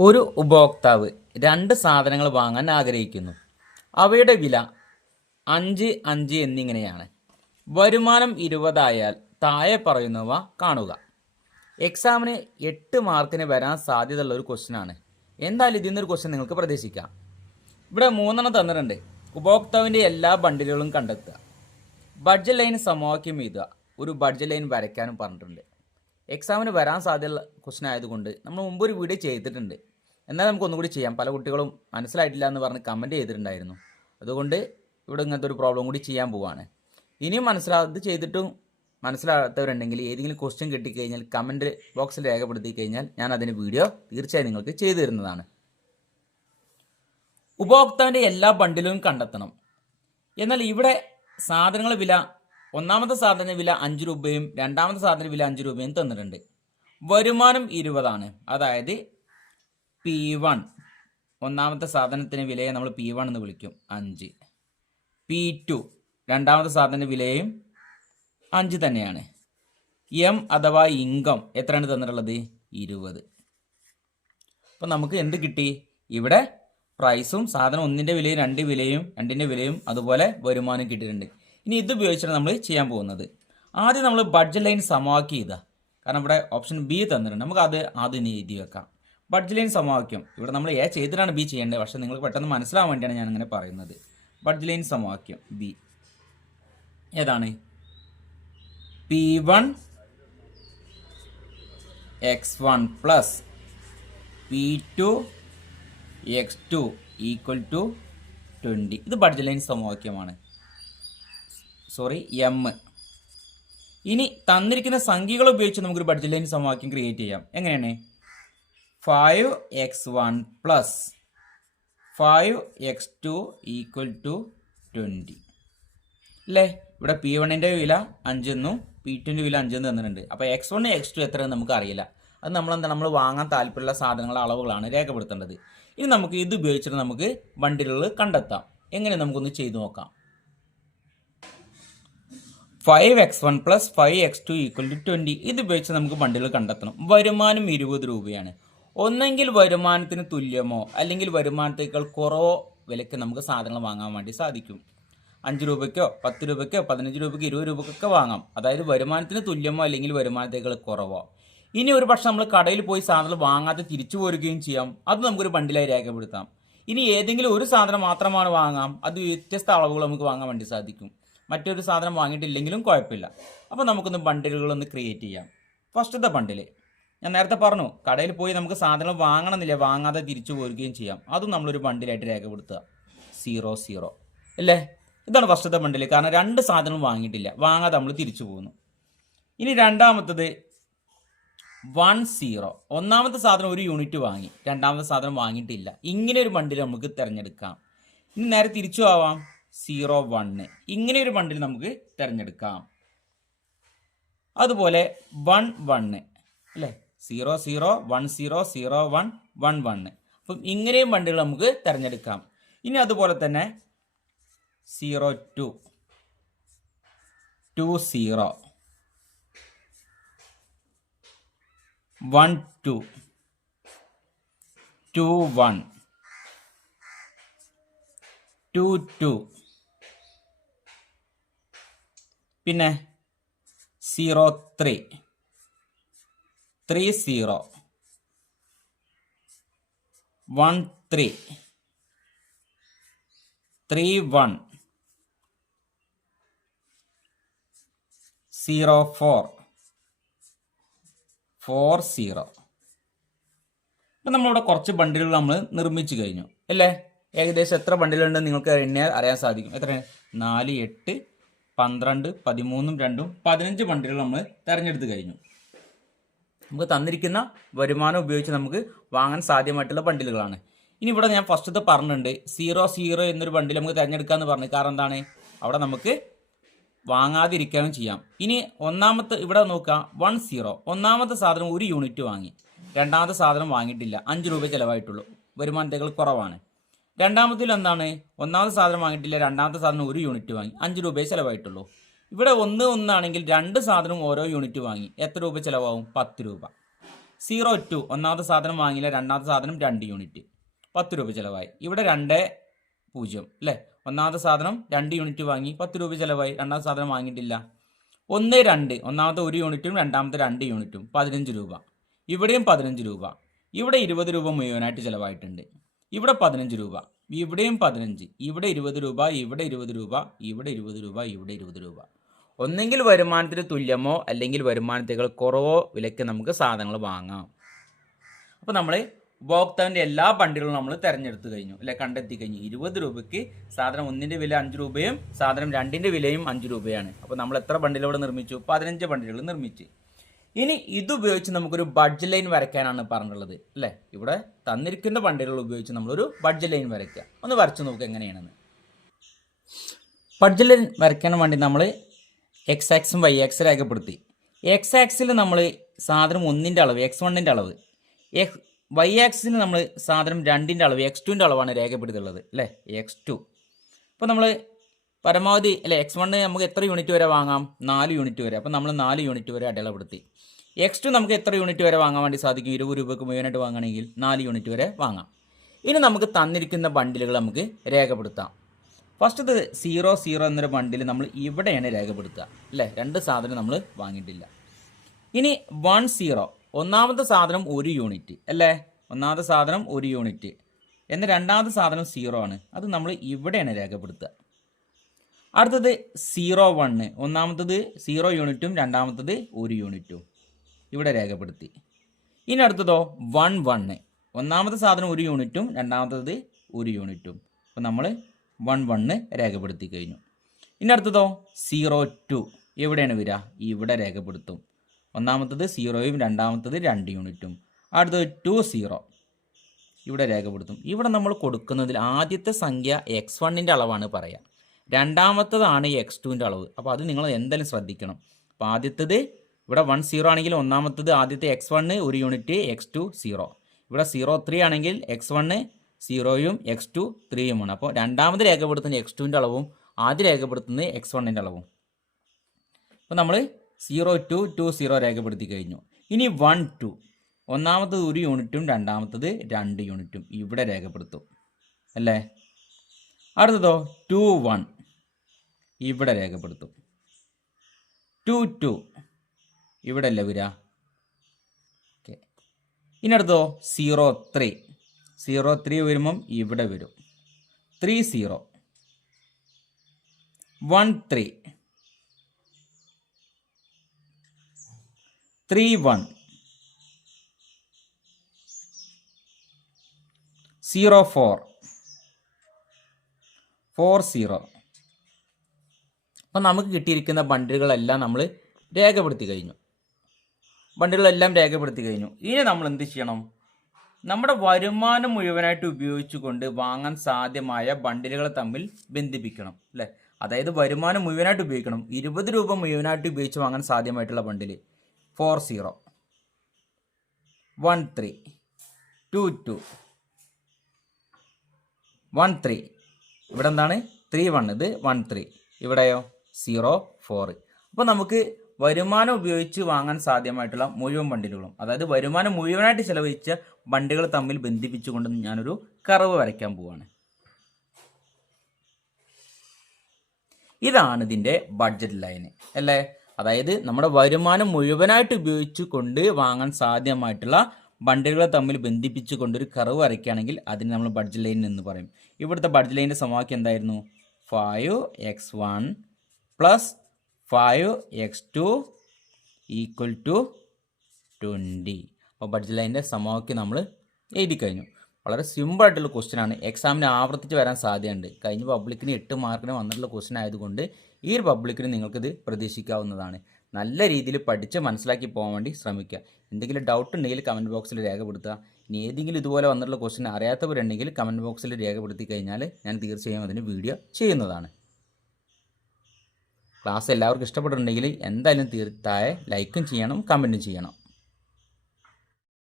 ഒരു ഉപഭോക്താവ് രണ്ട് സാധനങ്ങൾ വാങ്ങാൻ ആഗ്രഹിക്കുന്നു. അവയുടെ വില അഞ്ച് അഞ്ച് എന്നിങ്ങനെയാണ്. വരുമാനം ഇരുപതായാൽ താഴെ പറയുന്നവ കാണുക. എക്സാമിന് എട്ട് മാർക്കിന് വരാൻ സാധ്യതയുള്ള ഒരു ക്വസ്റ്റ്യനാണ്. എന്തായാലും ഇതിൽ നിന്നൊരു ക്വസ്റ്റ്യൻ നിങ്ങൾക്ക് പ്രതീക്ഷിക്കാം. ഇവിടെ മൂന്നെണ്ണം തന്നിട്ടുണ്ട്. ഉപഭോക്താവിന്റെ എല്ലാ ബണ്ടിലുകളും കണ്ടെത്തുക. ബഡ്ജറ്റ് ലൈൻ സമവാക്യം എഴുതുക. ഒരു ബഡ്ജറ്റ് ലൈൻ വരയ്ക്കാനും പറഞ്ഞിട്ടുണ്ട്. എക്സാമിന് വരാൻ സാധ്യതയുള്ള ക്വസ്റ്റൻ ആയതുകൊണ്ട് നമ്മൾ മുമ്പ് ഒരു വീഡിയോ ചെയ്തിട്ടുണ്ട്. എന്നാൽ നമുക്ക് ഒന്നുകൂടി ചെയ്യാം. പല കുട്ടികളും മനസ്സിലായിട്ടില്ല എന്ന് പറഞ്ഞ് കമന്റ് ചെയ്തിട്ടുണ്ടായിരുന്നു. അതുകൊണ്ട് ഇവിടെ ഇങ്ങനത്തെ ഒരു പ്രോബ്ലം കൂടി ചെയ്യാൻ പോവാണ്. ഇനിയും മനസ്സിലാത് ചെയ്തിട്ടും മനസ്സിലാകാത്തവരുണ്ടെങ്കിൽ ഏതെങ്കിലും ക്വസ്റ്റ്യൻ കിട്ടിക്കഴിഞ്ഞാൽ കമന്റ് ബോക്സിൽ രേഖപ്പെടുത്തി കഴിഞ്ഞാൽ ഞാൻ അതിന് വീഡിയോ തീർച്ചയായും നിങ്ങൾക്ക് ചെയ്തു തരുന്നതാണ്. ഉപഭോക്താവിന്റെ എല്ലാ ബണ്ടിലും കണ്ടെത്തണം. എന്നാൽ ഇവിടെ സാധനങ്ങളുടെ വില ഒന്നാമത്തെ സാധന വില അഞ്ച് രൂപയും രണ്ടാമത്തെ സാധന വില അഞ്ച് രൂപയും തന്നിട്ടുണ്ട്. വരുമാനം ഇരുപതാണ്. അതായത് പി വൺ ഒന്നാമത്തെ സാധനത്തിന് വിലയെ നമ്മൾ പി വൺ എന്ന് വിളിക്കും. അഞ്ച്. പി ടു രണ്ടാമത്തെ സാധന വിലയും അഞ്ച് തന്നെയാണ്. എം അഥവാ ഇൻകം എത്രയാണ് തന്നിട്ടുള്ളത്? ഇരുപത്. അപ്പം നമുക്ക് എന്ത് കിട്ടി? ഇവിടെ പ്രൈസും സാധനം ഒന്നിന്റെ വിലയും രണ്ട് വിലയും രണ്ടിന്റെ വിലയും അതുപോലെ വരുമാനം കിട്ടിയിട്ടുണ്ട്. ഇനി ഇത് ഉപയോഗിച്ചാണ് നമ്മൾ ചെയ്യാൻ പോകുന്നത്. ആദ്യം നമ്മൾ ബഡ്ജറ്റ് ലൈൻ സമവാക്യം ചെയ്താൽ കാരണം ഇവിടെ ഓപ്ഷൻ ബി തന്നിട്ടുണ്ട്. നമുക്ക് അത് ആദ്യം എഴുതി വെക്കാം. ബഡ്ജറ്റ് ലൈൻ സമവാക്യം. ഇവിടെ നമ്മൾ എ ചെയ്തിട്ടാണ് ബി ചെയ്യേണ്ടത്. പക്ഷേ നിങ്ങൾക്ക് പെട്ടെന്ന് മനസ്സിലാവാൻ വേണ്ടിയാണ് ഞാൻ അങ്ങനെ പറയുന്നത്. ബഡ്ജറ്റ് ലൈൻ സമവാക്യം ബി ഏതാണ്? P one X one plus P two X two equal to twenty ഇത് ബഡ്ജറ്റ് ലൈൻ സമവാക്യമാണ്. സോറി എം ഇനി തന്നിരിക്കുന്ന സംഖ്യകൾ ഉപയോഗിച്ച് നമുക്കൊരു ബഡ്ജറ്റ് ലൈൻ സമവാക്യം ക്രിയേറ്റ് ചെയ്യാം. എങ്ങനെയാണ്? Five X one plus five X two equal to twenty അല്ലേ ഇവിടെ പി വണ്ണിന്റെ വില അഞ്ചെന്നും പി ടുവിന്റെ വില അഞ്ചെന്ന് തന്നിട്ടുണ്ട്. അപ്പോൾ എക്സ് വൺ എക്സ് ടു എത്രയെന്ന് നമുക്ക് അറിയില്ല. അത് നമ്മളെന്താ? നമ്മൾ വാങ്ങാൻ താല്പര്യമുള്ള സാധനങ്ങളുടെ അളവുകളാണ് രേഖപ്പെടുത്തേണ്ടത്. ഇനി നമുക്ക് ഇത് ഉപയോഗിച്ചിട്ട് നമുക്ക് വണ്ടികൾ കണ്ടെത്താം. എങ്ങനെ നമുക്കൊന്ന് ചെയ്തു നോക്കാം. Five x one plus five x two equal to twenty ഇത് ഉപയോഗിച്ച് നമുക്ക് ബണ്ടിൽ കണ്ടെത്തണം. വരുമാനം ഇരുപത് രൂപയാണ്. ഒന്നെങ്കിൽ വരുമാനത്തിന് തുല്യമോ അല്ലെങ്കിൽ വരുമാനത്തേക്കാൾ കുറവോ വിലയ്ക്ക് നമുക്ക് സാധനങ്ങൾ വാങ്ങാൻ വേണ്ടി സാധിക്കും. അഞ്ച് രൂപയ്ക്കോ പത്ത് രൂപയ്ക്കോ പതിനഞ്ച് രൂപയ്ക്കോ ഇരുപത് രൂപയ്ക്കൊക്കെ വാങ്ങാം. അതായത് വരുമാനത്തിന് തുല്യമോ അല്ലെങ്കിൽ വരുമാനത്തേക്കാൾ കുറവോ. ഇനി ഒരു പക്ഷെ നമ്മൾ കടയിൽ പോയി സാധനങ്ങൾ വാങ്ങാതെ തിരിച്ചു പോരുകയും ചെയ്യാം. അത് നമുക്കൊരു ബണ്ടിലായി രേഖപ്പെടുത്താം. ഇനി ഏതെങ്കിലും ഒരു സാധനം മാത്രമാണ് വാങ്ങാം. അത് വ്യത്യസ്ത അളവുകൾ നമുക്ക് വാങ്ങാൻ വേണ്ടി സാധിക്കും. മറ്റൊരു സാധനം വാങ്ങിയിട്ടില്ലെങ്കിലും കുഴപ്പമില്ല. അപ്പോൾ നമുക്കൊന്ന് ബണ്ടിലുകളൊന്ന് ക്രിയേറ്റ് ചെയ്യാം. ഫസ്റ്റത്തെ ബണ്ടിൽ ഞാൻ നേരത്തെ പറഞ്ഞു കടയിൽ പോയി നമുക്ക് സാധനങ്ങൾ വാങ്ങണമെന്നില്ല വാങ്ങാതെ തിരിച്ചു പോരുകയും ചെയ്യാം. അതും നമ്മളൊരു ബണ്ടിലായിട്ട് രേഖപ്പെടുത്തുക. സീറോ സീറോ അല്ലേ? ഇതാണ് ഫസ്റ്റത്തെ ബണ്ടിൽ കാരണം രണ്ട് സാധനവും വാങ്ങിയിട്ടില്ല. വാങ്ങാതെ നമ്മൾ തിരിച്ചു പോകുന്നു ഇനി രണ്ടാമത്തത് വൺ സീറോ ഒന്നാമത്തെ സാധനം ഒരു യൂണിറ്റ് വാങ്ങി. രണ്ടാമത്തെ സാധനം വാങ്ങിയിട്ടില്ല. ഇങ്ങനെ ഒരു ബണ്ടിൽ നമുക്ക് തിരഞ്ഞെടുക്കാം. ഇനി നേരെ തിരിച്ചു ആവാം സീറോ വണ്ണ് ഇങ്ങനെ ഒരു ബണ്ടിൽ നമുക്ക് തിരഞ്ഞെടുക്കാം. അതുപോലെ വൺ വണ്ണ് അല്ലേ? Zero zero one zero zero one one one അപ്പം ഇങ്ങനെയും ബണ്ടുകൾ നമുക്ക് തിരഞ്ഞെടുക്കാം. ഇനി അതുപോലെ തന്നെ zero two two zero one two two one two two പിന്നെ zero three. Three zero. One three. Three one. Zero four. Four zero. ഇപ്പം നമ്മളിവിടെ കുറച്ച് ബണ്ടിലുകൾ നമ്മൾ നിർമ്മിച്ചു കഴിഞ്ഞു. അല്ലേ? ഏകദേശം എത്ര ബണ്ടിലുണ്ടെന്ന് നിങ്ങൾക്ക് എണ്ണിയാൽ അറിയാൻ സാധിക്കും. എത്ര നാല് എട്ട് പന്ത്രണ്ട് പതിമൂന്നും രണ്ടും പതിനഞ്ച് ബണ്ടിലുകൾ നമ്മൾ തിരഞ്ഞെടുത്ത് കഴിഞ്ഞു. നമുക്ക് തന്നിരിക്കുന്ന വരുമാനം ഉപയോഗിച്ച് നമുക്ക് വാങ്ങാൻ സാധ്യമായിട്ടുള്ള ബണ്ടിലുകളാണ് ഇനി ഇവിടെ ഞാൻ ഫസ്റ്റത്തെ പറഞ്ഞിട്ടുണ്ട്. സീറോ സീറോ എന്നൊരു ബണ്ടിൽ നമുക്ക് തിരഞ്ഞെടുക്കാമെന്ന് പറഞ്ഞു. കാരണം എന്താണ്? അവിടെ നമുക്ക് വാങ്ങാതിരിക്കാനും ചെയ്യാം. ഇനി ഒന്നാമത്തെ ഇവിടെ നോക്കുക വൺ സീറോ. ഒന്നാമത്തെ സാധനം ഒരു യൂണിറ്റ് വാങ്ങി. രണ്ടാമത്തെ സാധനം വാങ്ങിയിട്ടില്ല. അഞ്ച് രൂപ ചിലവായിട്ടുള്ളൂ. വരുമാനത്തേക്കാൾ കുറവാണ്. രണ്ടാമത്തിൽ എന്താണ്? ഒന്നാമത്തെ സാധനം വാങ്ങിയിട്ടില്ല. രണ്ടാമത്തെ സാധനം ഒരു യൂണിറ്റ് വാങ്ങി. അഞ്ച് രൂപയെ ചിലവായിട്ടുള്ളൂ. ഇവിടെ ഒന്ന് ഒന്നാണെങ്കിൽ രണ്ട് സാധനം ഓരോ യൂണിറ്റ് വാങ്ങി. എത്ര രൂപ ചിലവാകും? പത്ത് രൂപ. Zero two. ഒന്നാമത്തെ സാധനം വാങ്ങിയില്ല. രണ്ടാമത്തെ സാധനം രണ്ട് യൂണിറ്റ്. പത്ത് രൂപ ചിലവായി. ഇവിടെ രണ്ട് പൂജ്യം അല്ലേ? ഒന്നാമത്തെ സാധനം രണ്ട് യൂണിറ്റ് വാങ്ങി. പത്ത് രൂപ ചിലവായി. രണ്ടാമത്തെ സാധനം വാങ്ങിയിട്ടില്ല. ഒന്ന് രണ്ട്. ഒന്നാമത്തെ ഒരു യൂണിറ്റും രണ്ടാമത്തെ രണ്ട് യൂണിറ്റും. പതിനഞ്ച് രൂപ. ഇവിടെയും പതിനഞ്ച് രൂപ. ഇവിടെ ഇരുപത് രൂപ മുഴുവനായിട്ട് ചിലവായിട്ടുണ്ട്. ഇവിടെ പതിനഞ്ച് രൂപ ഇവിടെയും പതിനഞ്ച് ഇവിടെ ഇരുപത് രൂപ ഇവിടെ ഇരുപത് രൂപ ഇവിടെ ഇരുപത് രൂപ ഇവിടെ ഇരുപത് രൂപ. ഒന്നെങ്കിൽ വരുമാനത്തിന് തുല്യമോ അല്ലെങ്കിൽ വരുമാനത്തേക്കാൾ കുറവോ വിലയ്ക്ക് നമുക്ക് സാധനങ്ങൾ വാങ്ങാം. അപ്പോൾ നമ്മൾ ഉപഭോക്താവിന്റെ എല്ലാ ബണ്ടിലുകളും നമ്മൾ തിരഞ്ഞെടുത്ത് കഴിഞ്ഞു അല്ലെ? കണ്ടെത്തി കഴിഞ്ഞു. ഇരുപത് രൂപയ്ക്ക് സാധനം ഒന്നിന്റെ വില അഞ്ച് രൂപയും സാധനം രണ്ടിന്റെ വിലയും അഞ്ച് രൂപയാണ്. അപ്പോൾ നമ്മൾ എത്ര ബണ്ടിലൂടെ നിർമ്മിച്ചു? പതിനഞ്ച് ബണ്ടിലുകൾ നിർമ്മിച്ച്. ഇനി ഇതുപയോഗിച്ച് നമുക്കൊരു ബഡ്ജ് ലൈൻ വരയ്ക്കാനാണ് പറഞ്ഞിട്ടുള്ളത് അല്ലേ? ഇവിടെ തന്നിരിക്കുന്ന വണ്ടികൾ ഉപയോഗിച്ച് നമ്മളൊരു ബഡ്ജ് ലൈൻ വരയ്ക്കുക. ഒന്ന് വരച്ചു നോക്കുക എങ്ങനെയാണെന്ന്. ബഡ്ജ് ലൈൻ വരയ്ക്കാൻ വേണ്ടി നമ്മൾ എക്സ് ആക്സും വൈ ആക്സ് രേഖപ്പെടുത്തി. എക്സ് ആക്സിൽ നമ്മൾ സാധനം ഒന്നിന്റെ അളവ് എക്സ് വണ്ണിന്റെ അളവ്. എക്സ് വൈ ആക്സിൽ നമ്മൾ സാധനം രണ്ടിന്റെ അളവ് എക്സ് ടുവിന്റെ അളവാണ് രേഖപ്പെടുത്തിയുള്ളത് അല്ലേ? എക്സ് ടു അപ്പോൾ നമ്മൾ പരമാവധി അല്ലെ എക്സ് വണ്ണ് നമുക്ക് എത്ര യൂണിറ്റ് വരെ വാങ്ങാം? നാല് യൂണിറ്റ് വരെ. അപ്പം നമ്മൾ നാല് യൂണിറ്റ് വരെ അടയാളപ്പെടുത്തി. എക്സ് ടു നമുക്ക് എത്ര യൂണിറ്റ് വരെ വാങ്ങാൻ വേണ്ടി സാധിക്കും? ഇരുപത് രൂപയ്ക്ക് മുഴുവനായിട്ട് വാങ്ങണമെങ്കിൽ നാല് യൂണിറ്റ് വരെ വാങ്ങാം. ഇനി നമുക്ക് തന്നിരിക്കുന്ന ബണ്ടിലുകൾ നമുക്ക് രേഖപ്പെടുത്താം. ഫസ്റ്റ് ഇത് സീറോ സീറോ എന്നൊരു ബണ്ടിൽ നമ്മൾ ഇവിടെയാണ് രേഖപ്പെടുത്തുക. അല്ലേ? രണ്ട് സാധനം നമ്മൾ വാങ്ങിയിട്ടില്ല. ഇനി വൺ സീറോ ഒന്നാമത്തെ സാധനം ഒരു യൂണിറ്റ് അല്ലേ? ഒന്നാമത്തെ സാധനം ഒരു യൂണിറ്റ് എന്ന രണ്ടാമത്തെ സാധനം സീറോ ആണ്. അത് നമ്മൾ ഇവിടെയാണ് രേഖപ്പെടുത്തുക. അടുത്തത് സീറോ വണ്ണ് ഒന്നാമത്തത് സീറോ യൂണിറ്റും രണ്ടാമത്തത് ഒരു യൂണിറ്റും. ഇവിടെ രേഖപ്പെടുത്തി. ഇനി അടുത്തതോ വൺ വണ്ണ് ഒന്നാമത്തെ സാധനം ഒരു യൂണിറ്റും രണ്ടാമത്തത് ഒരു യൂണിറ്റും. അപ്പോൾ നമ്മൾ വൺ വണ്ണ് രേഖപ്പെടുത്തി കഴിഞ്ഞു. ഇനി അടുത്തതോ സീറോ ടു. എവിടെയാണ് വരിക? ഇവിടെ രേഖപ്പെടുത്തും. ഒന്നാമത്തത് സീറോയും രണ്ടാമത്തത് രണ്ട് യൂണിറ്റും. അടുത്തത് ടു സീറോ. ഇവിടെ രേഖപ്പെടുത്തും. ഇവിടെ നമ്മൾ കൊടുക്കുന്നതിൽ ആദ്യത്തെ സംഖ്യ എക്സ് വണ്ണിന്റെ അളവാണ് പറയുക രണ്ടാമത്തതാണ് ഈ എക്സ് ടുവിന്റെ അളവ്. അപ്പോൾ അത് നിങ്ങൾ എന്തായാലും ശ്രദ്ധിക്കണം. അപ്പോൾ ആദ്യത്തത് ഇവിടെ വൺ സീറോ ആണെങ്കിൽ ഒന്നാമത്തത് ആദ്യത്തെ എക്സ് വണ്ണ് ഒരു യൂണിറ്റ് എക്സ് ടു സീറോ ഇവിടെ സീറോ ത്രീ ആണെങ്കിൽ എക്സ് വണ്ണ് സീറോയും എക്സ് ടു ത്രീയുമാണ് അപ്പോൾ രണ്ടാമത് രേഖപ്പെടുത്തുന്ന എക്സ് ടുവിന്റെ അളവും ആദ്യം രേഖപ്പെടുത്തുന്നത് എക്സ് വണ്ണിന്റെ അളവും. അപ്പോൾ നമ്മൾ സീറോ ടു ടു സീറോ രേഖപ്പെടുത്തി കഴിഞ്ഞു. ഇനി വൺ ടു ഒന്നാമത്തത് ഒരു യൂണിറ്റും രണ്ടാമത്തത് രണ്ട് യൂണിറ്റും ഇവിടെ രേഖപ്പെടുത്തും. അല്ലേ? അടുത്തതോ? ടു വൺ ഇവിടെ രേഖപ്പെടുത്തും. Two two. ഇവിടെ അല്ലേ വരിക? ഓക്കെ. ഇനി അടുത്തോ? Zero three. സീറോ ത്രീ വരുമ്പം ഇവിടെ വരും. Three zero. One three. Three one. Zero four. Four zero. അപ്പം നമുക്ക് കിട്ടിയിരിക്കുന്ന ബണ്ടിലുകളെല്ലാം നമ്മൾ രേഖപ്പെടുത്തി കഴിഞ്ഞു. ബണ്ടിലുകളെല്ലാം രേഖപ്പെടുത്തി കഴിഞ്ഞു. ഇനി നമ്മൾ എന്ത് ചെയ്യണം? നമ്മുടെ വരുമാനം മുഴുവനായിട്ട് ഉപയോഗിച്ചുകൊണ്ട് വാങ്ങാൻ സാധ്യമായ ബണ്ടിലുകളെ തമ്മിൽ ബന്ധിപ്പിക്കണം അല്ലേ? അതായത് വരുമാനം മുഴുവനായിട്ട് ഉപയോഗിക്കണം. ഇരുപത് രൂപ മുഴുവനായിട്ട് ഉപയോഗിച്ച് വാങ്ങാൻ സാധ്യമായിട്ടുള്ള bundle four zero one three two two one three. ഇവിടെ എന്താണ്? Three one. ഇത് വൺ ത്രീ. ഇവിടെയോ? സീറോ ഫോർ അപ്പോൾ നമുക്ക് വരുമാനം ഉപയോഗിച്ച് വാങ്ങാൻ സാധ്യമായിട്ടുള്ള മുഴുവൻ ബണ്ടിലുകളും അതായത് വരുമാനം മുഴുവനായിട്ട് ചെലവഴിച്ച ബണ്ടുകൾ തമ്മിൽ ബന്ധിപ്പിച്ചുകൊണ്ട് ഞാനൊരു കറവ് വരയ്ക്കാൻ പോവാണ്. ഇതാണ് ഇതിന്റെ ബഡ്ജറ്റ് ലൈന് അല്ലേ? അതായത് നമ്മുടെ വരുമാനം മുഴുവനായിട്ട് ഉപയോഗിച്ച് കൊണ്ട് വാങ്ങാൻ സാധ്യമായിട്ടുള്ള ബണ്ടുകളെ തമ്മിൽ ബന്ധിപ്പിച്ച് കൊണ്ടൊരു കറവ് വരയ്ക്കുകയാണെങ്കിൽ അതിന് നമ്മൾ ബഡ്ജറ്റ് ലൈൻ എന്ന് പറയും. ഇവിടുത്തെ ബഡ്ജറ്റ് ലൈനിന്റെ സമവാക്യം എന്തായിരുന്നു? Five x one plus five x two equal to twenty. അപ്പോൾ ബഡ്ജ് ലൈനിന്റെ സമവാക്യം നമ്മൾ എഴുതി കഴിഞ്ഞു. വളരെ സിമ്പിൾ ആയിട്ടുള്ള ക്വസ്റ്റ്യൻ ആണ്. എക്സാമിന് ആവർത്തിച്ച് വരാൻ സാധ്യതയുണ്ട്. കഴിഞ്ഞ പബ്ലിക്കിന് എട്ട് മാർക്കിന് വന്നിട്ടുള്ള ക്വസ്റ്റ്യൻ ആയതുകൊണ്ട് ഈ ഒരു പബ്ലിക്കിന് നിങ്ങൾക്കിത് പ്രതീക്ഷിക്കാവുന്നതാണ്. നല്ല രീതിയിൽ പഠിച്ച് മനസ്സിലാക്കി പോകാൻ വേണ്ടി ശ്രമിക്കുക. എന്തെങ്കിലും ഡൗട്ട് ഉണ്ടെങ്കിൽ കമന്റ് ബോക്സിൽ രേഖപ്പെടുത്തുക. ഇനി ഏതെങ്കിലും ഇതുപോലെ വന്നിട്ടുള്ള ക്വസ്റ്റ്യൻ അറിയാത്തവരുണ്ടെങ്കിൽ കമന്റ് ബോക്സിൽ രേഖപ്പെടുത്തി കഴിഞ്ഞാൽ ഞാൻ തീർച്ചയായും അതിന് വീഡിയോ ചെയ്യുന്നതാണ്. ക്ലാസ് എല്ലാവർക്കും ഇഷ്ടപ്പെട്ടിട്ടുണ്ടെങ്കിൽ എന്തായാലും തീർത്തായ ലൈക്കും ചെയ്യണം കമന്റും ചെയ്യണം.